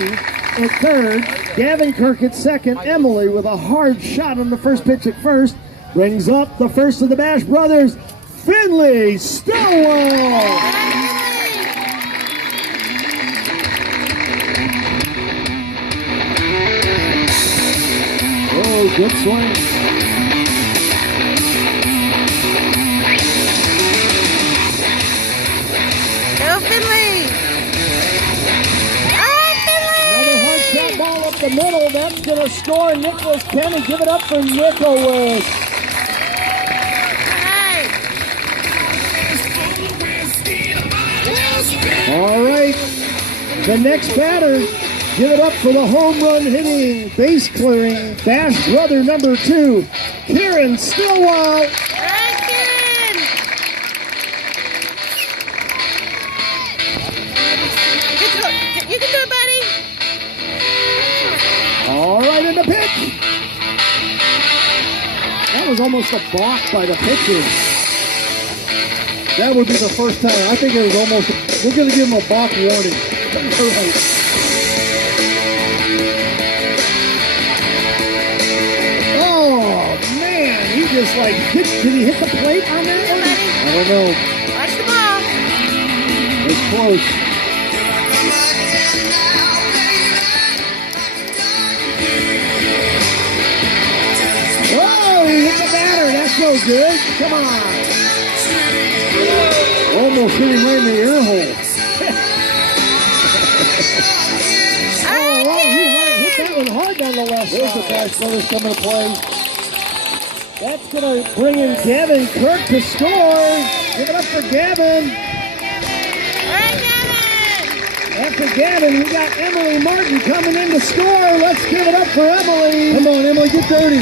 at third, Gavin Kirk at second, Emily with a hard shot on the first pitch at first, brings up the first of the Bash brothers, Finley Stillwell. Oh, good swing. Go Finley! Oh, Finley! Another hard shot ball up the middle. That's going to score Nicholas Kenny. Give it up for Nicholas. All right, the next batter, give it up for the home run hitting, base clearing, Bash brother number 2, Kieran Stillwell. You can do it, buddy. All right, in the pitch. That was almost a balk by the pitcher. That would be the first time. I think it was almost, we're going to give him a balk warning. All right. Oh, man. He just like, did he hit the plate on that one? I don't know. Watch the ball. It's close. Oh, he hit the batter. That's no good. Come on. Almost hit him right in the air hole. Oh, he hit that one hard down the left side. There's the Bash brothers coming to play. That's going to bring in Gavin Kirk to score. Give it up for Gavin. All right, Gavin. After Gavin, we got Emily Martin coming in to score. Let's give it up for Emily. Come on, Emily, get dirty.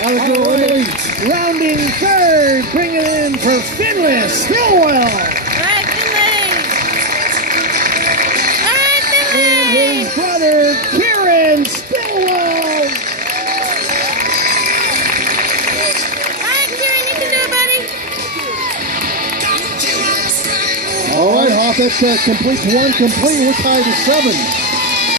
All right, rounding third, bringing it in for Finley Stillwell. All right, Finley. All right, Finley. And his brother, Kieran Stillwell. All right, Kieran, you can do it, buddy. All right, Hoff, that completes one complete. We're tied at 7.